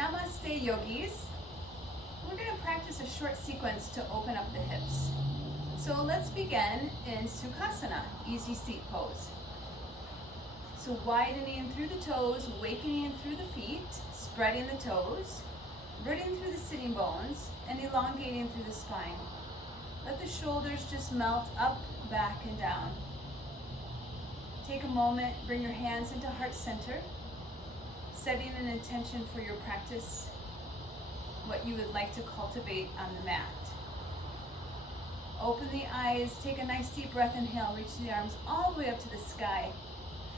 Namaste, yogis. We're going to practice a short sequence to open up the hips. So let's begin in Sukhasana, easy seat pose. So widening through the toes, awakening through the feet, spreading the toes, rooting through the sitting bones, and elongating through the spine. Let the shoulders just melt up, back, and down. Take a moment, bring your hands into heart center, setting an intention for your practice, what you would like to cultivate on the mat. Open the eyes, take a nice deep breath, inhale, reach the arms all the way up to the sky.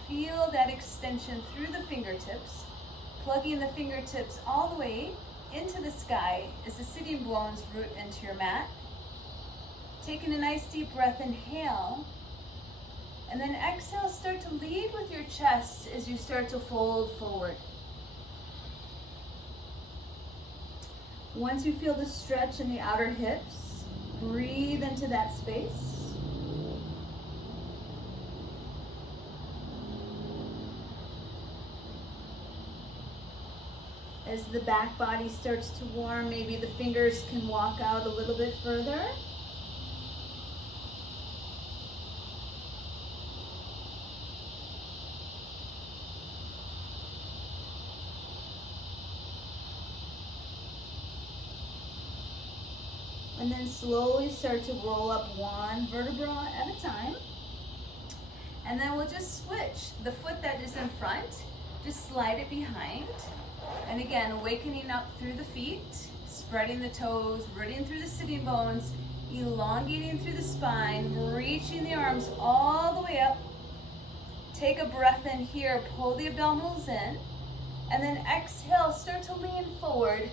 Feel that extension through the fingertips, plugging the fingertips all the way into the sky as the sitting bones root into your mat. Taking a nice deep breath, inhale, and then exhale, start to lead with your chest as you start to fold forward. Once you feel the stretch in the outer hips, breathe into that space. As the back body starts to warm, maybe the fingers can walk out a little bit further. And then slowly start to roll up one vertebra at a time. And then we'll just switch. The foot that is in front, just slide it behind. And again, awakening up through the feet, spreading the toes, rooting through the sitting bones, elongating through the spine, reaching the arms all the way up. Take a breath in here, pull the abdominals in, and then exhale, start to lean forward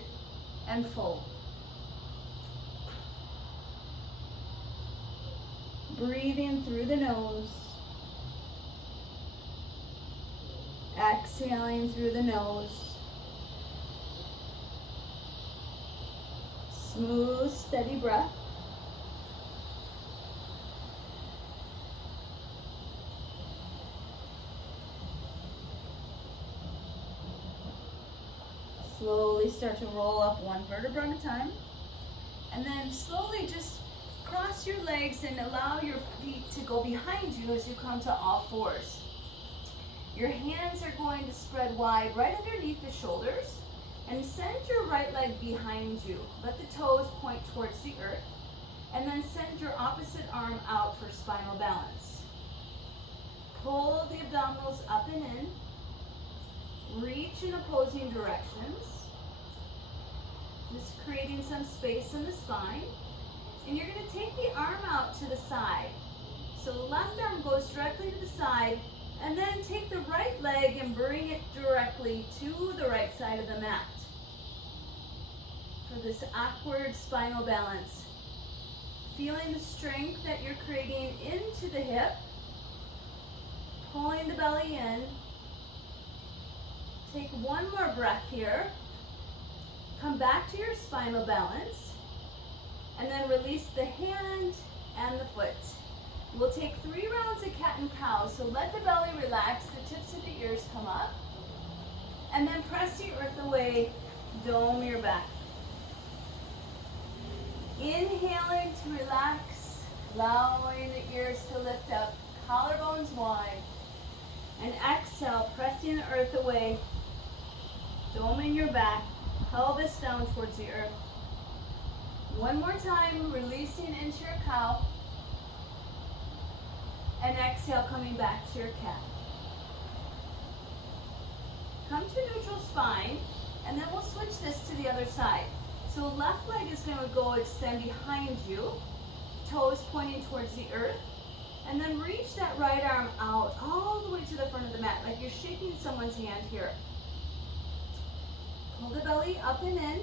and fold. Breathing through the nose, exhaling through the nose. Smooth, steady breath. Slowly start to roll up one vertebra at a time. And then slowly just cross your legs and allow your feet to go behind you as you come to all fours. Your hands are going to spread wide right underneath the shoulders, and send your right leg behind you. Let the toes point towards the earth, and then send your opposite arm out for spinal balance. Pull the abdominals up and in. Reach in opposing directions. Just creating some space in the spine. And you're going to take the arm out to the side. So the left arm goes directly to the side, and then take the right leg and bring it directly to the right side of the mat. For this awkward spinal balance. Feeling the strength that you're creating into the hip, pulling the belly in. Take one more breath here. Come back to your spinal balance. And then release the hand and the foot. We'll take 3 rounds of cat and cow. So let the belly relax, the tips of the ears come up. And then press the earth away, dome your back. Inhaling to relax, allowing the ears to lift up, collarbones wide. And exhale, pressing the earth away, doming your back, pelvis down towards the earth. One more time, releasing into your cow. And exhale, coming back to your cat. Come to neutral spine, and then we'll switch this to the other side. So left leg is going to go extend behind you, toes pointing towards the earth, and then reach that right arm out all the way to the front of the mat, like you're shaking someone's hand here. Pull the belly up and in.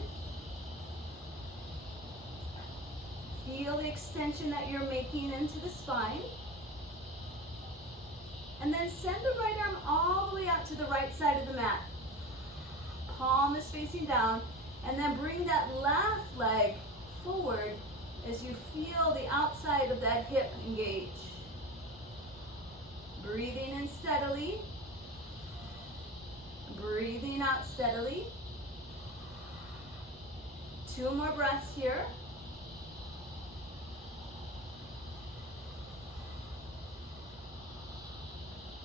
Feel the extension that you're making into the spine. And then send the right arm all the way out to the right side of the mat. Palm is facing down. And then bring that left leg forward as you feel the outside of that hip engage. Breathing in steadily. Breathing out steadily. 2 more breaths here.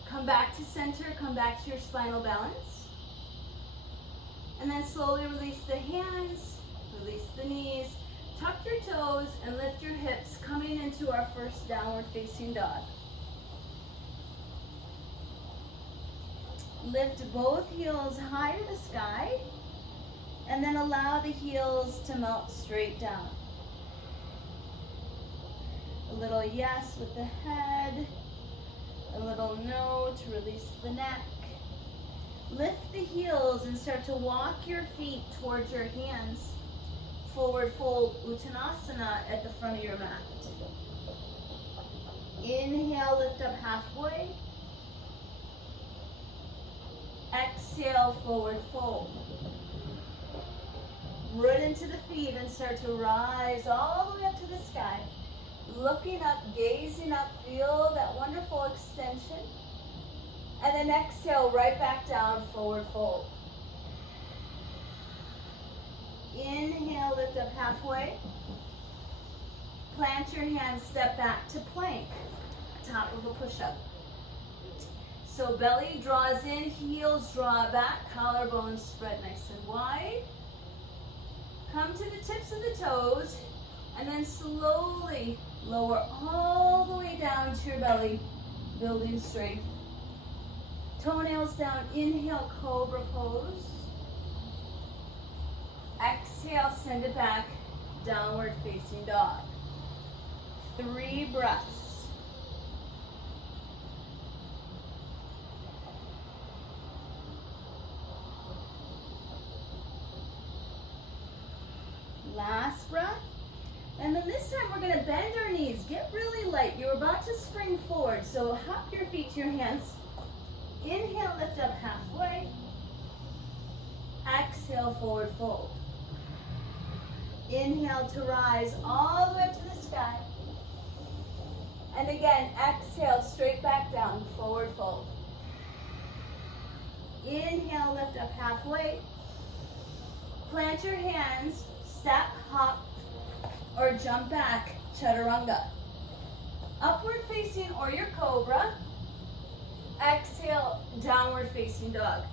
Come back to center, come back to your spinal balance. And then slowly release the hands, release the knees, tuck your toes, and lift your hips, coming into our first downward facing dog. Lift both heels high to the sky, and then allow the heels to melt straight down. A little yes with the head, a little no to release the neck. Lift the heels and start to walk your feet towards your hands. Forward fold Uttanasana at the front of your mat. Inhale, lift up halfway. Exhale, forward fold. Root into the feet and start to rise all the way up to the sky. Looking up, gazing up, feel that wonderful extension. And then exhale, right back down, forward fold. Inhale, lift up halfway. Plant your hands, step back to plank, top of a push-up. So belly draws in, heels draw back, collarbones spread nice and wide. Come to the tips of the toes, and then slowly lower all the way down to your belly, building strength. Toenails down, inhale, cobra pose. Exhale, send it back, downward facing dog. 3 breaths. Last breath. And then this time we're going to bend our knees. Get really light. You're about to spring forward, so hop your feet to your hands. Inhale, lift up halfway. Exhale, forward fold. Inhale to rise all the way up to the sky. And again, exhale, straight back down, forward fold. Inhale, lift up halfway. Plant your hands, step, hop, or jump back, chaturanga. Upward facing or your cobra. Exhale, downward facing dog.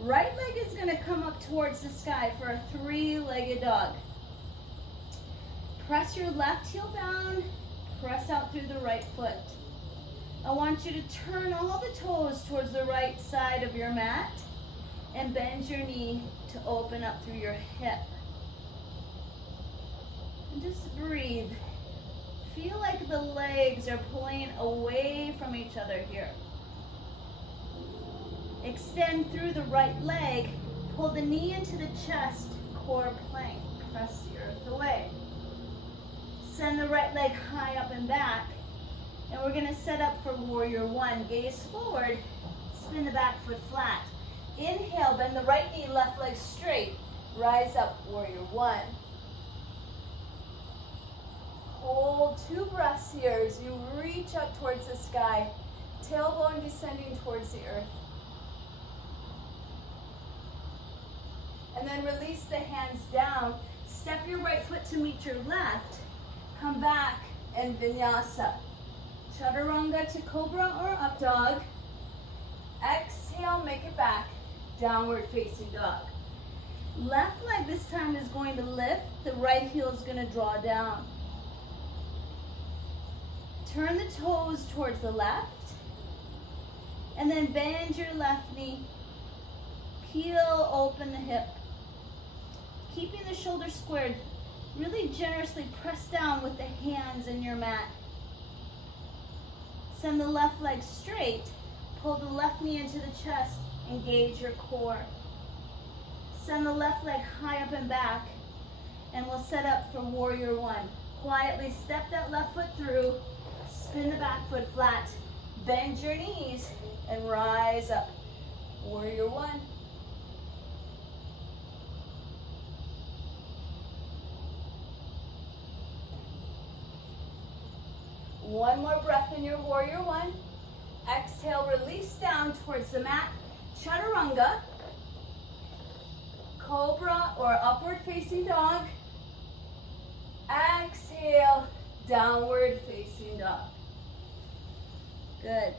Right leg is going to come up towards the sky for a 3-legged dog. Press your left heel down, press out through the right foot. I want you to turn all the toes towards the right side of your mat and bend your knee to open up through your hip. And just breathe. Feel like the legs are pulling away from each other here. Extend through the right leg, pull the knee into the chest, core plank, press the earth away. Send the right leg high up and back, and we're gonna set up for warrior 1. Gaze forward, spin the back foot flat. Inhale, bend the right knee, left leg straight, rise up, warrior 1. Hold 2 breaths here as you reach up towards the sky, tailbone descending towards the earth. And then release the hands down. Step your right foot to meet your left. Come back and vinyasa. Chaturanga to cobra or up dog. Exhale, make it back. Downward facing dog. Left leg this time is going to lift. The right heel is going to draw down. Turn the toes towards the left. And then bend your left knee. Peel open the hip. Keeping the shoulders squared, really generously press down with the hands in your mat. Send the left leg straight, pull the left knee into the chest, engage your core. Send the left leg high up and back, and we'll set up for warrior 1. Quietly step that left foot through, spin the back foot flat, bend your knees, and rise up. Warrior 1. One more breath in your warrior 1. Exhale, release down towards the mat. Chaturanga, cobra or upward facing dog. Exhale, downward facing dog. Good.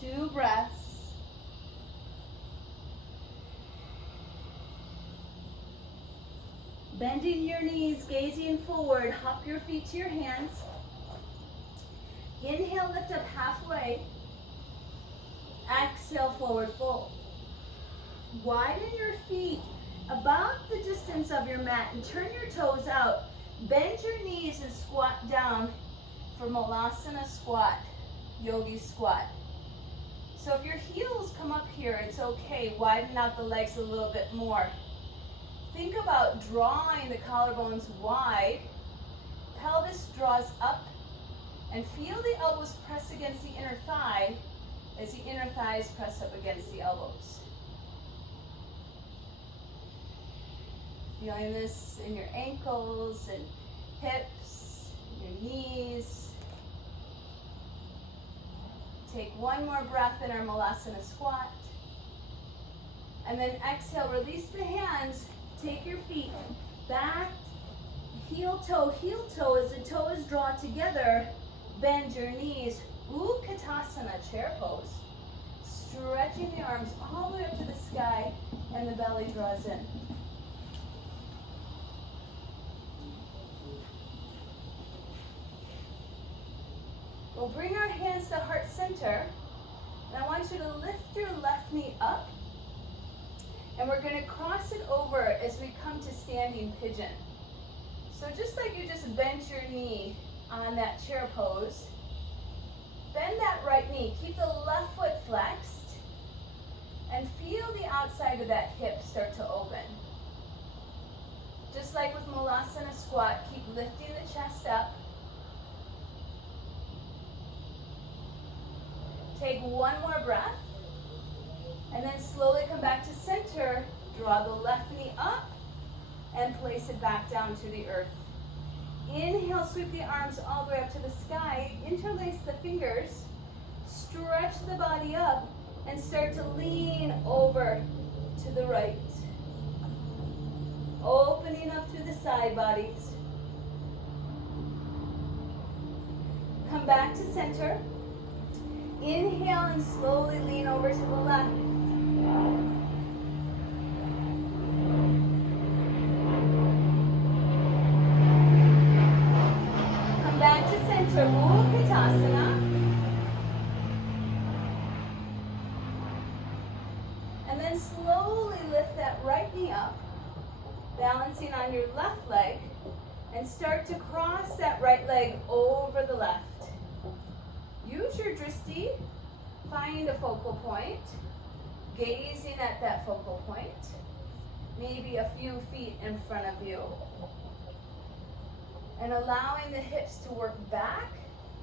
2 breaths. Bending your knees, gazing forward, hop your feet to your hands. Inhale, lift up halfway. Exhale, forward fold. Widen your feet about the distance of your mat and turn your toes out. Bend your knees and squat down for Malasana squat, yogi squat. So if your heels come up here, it's okay. Widen out the legs a little bit more. Think about drawing the collarbones wide. Pelvis draws up, and feel the elbows press against the inner thigh as the inner thighs press up against the elbows. Feeling this in your ankles and hips, your knees. Take one more breath in our Malasana squat. And then exhale, release the hands. Take your feet back, heel toe as the toes draw together. Bend your knees, Utkatasana, chair pose. Stretching the arms all the way up to the sky and the belly draws in. We'll bring our hands to heart center, and I want you to lift your left knee up, and we're going to cross it over as we come to standing pigeon. So just like you just bent your knee on that chair pose, bend that right knee, keep the left foot flexed, and feel the outside of that hip start to open. Just like with Malasana squat, keep lifting the chest up. Take one more breath, and then slowly come back to center. Draw the left knee up and place it back down to the earth. Inhale, sweep the arms all the way up to the sky. Interlace the fingers. Stretch the body up and start to lean over to the right. Opening up through the side bodies. Come back to center. Inhale and slowly lean over to the left. Come back to center, Utkatasana. And then slowly lift that right knee up, balancing on your left leg, and start to cross that right leg over the left. Use your drishti, find a focal point, gazing at that focal point, maybe a few feet in front of you. And allowing the hips to work back,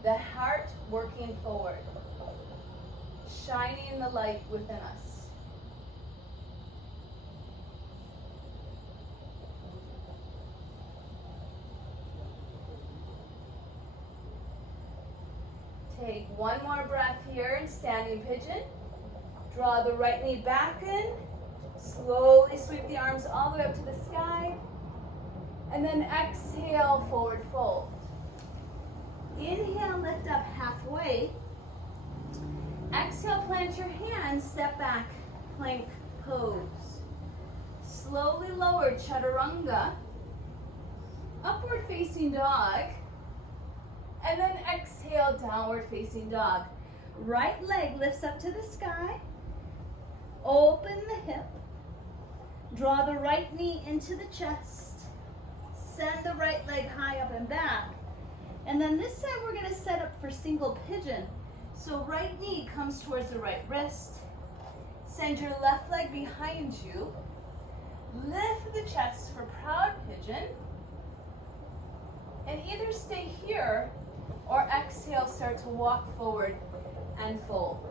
the heart working forward, shining the light within us. Take one more breath here in standing pigeon. Draw the right knee back in. Slowly sweep the arms all the way up to the sky. And then exhale, forward fold. Inhale, lift up halfway. Exhale, plant your hands, step back, plank pose. Slowly lower, chaturanga. Upward facing dog. And then exhale, downward facing dog. Right leg lifts up to the sky. Open the hip. Draw the right knee into the chest. Send the right leg high up and back. And then this side we're going to set up for single pigeon. So right knee comes towards the right wrist. Send your left leg behind you. Lift the chest for proud pigeon. And either stay here or exhale, start to walk forward and fold.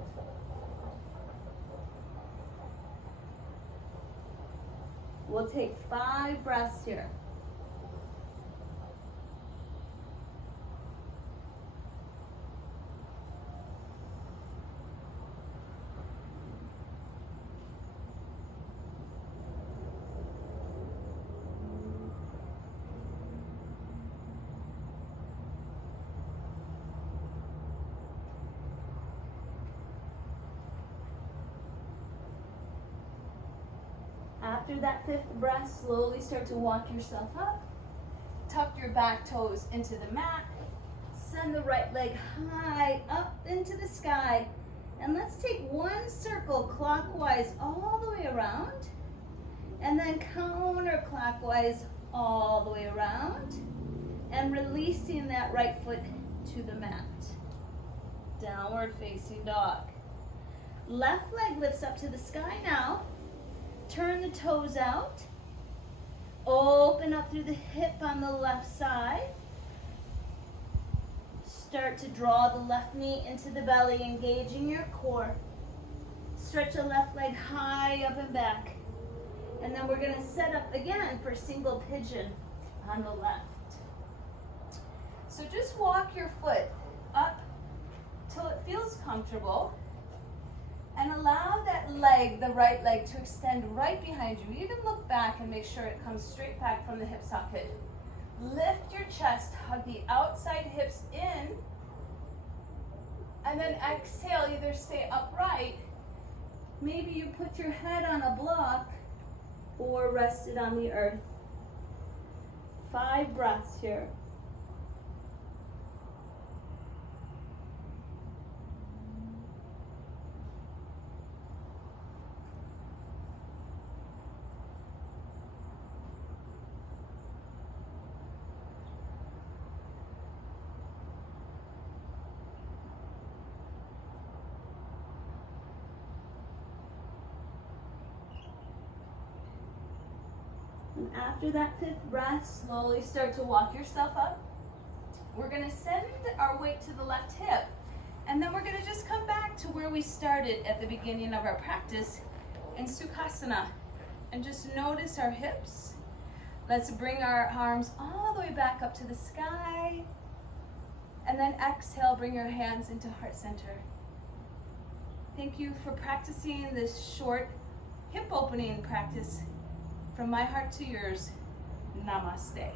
We'll take 5 breaths here. After that 5th breath, slowly start to walk yourself up. Tuck your back toes into the mat. Send the right leg high up into the sky. And let's take one circle clockwise all the way around. And then counterclockwise all the way around. And releasing that right foot to the mat. Downward facing dog. Left leg lifts up to the sky now. Turn the toes out. Open up through the hip on the left side. Start to draw the left knee into the belly, engaging your core. Stretch the left leg high up and back. And then we're going to set up again for single pigeon on the left. So just walk your foot up till it feels comfortable. And allow that leg, the right leg, to extend right behind you. Even look back and make sure it comes straight back from the hip socket. Lift your chest, hug the outside hips in, and then exhale, either stay upright, maybe you put your head on a block, or rest it on the earth. 5 breaths here. And after that 5th breath, slowly start to walk yourself up. We're going to send our weight to the left hip, and then we're going to just come back to where we started at the beginning of our practice in Sukhasana. And just notice our hips. Let's bring our arms all the way back up to the sky. And then exhale, bring your hands into heart center. Thank you for practicing this short hip opening practice. From my heart to yours, namaste.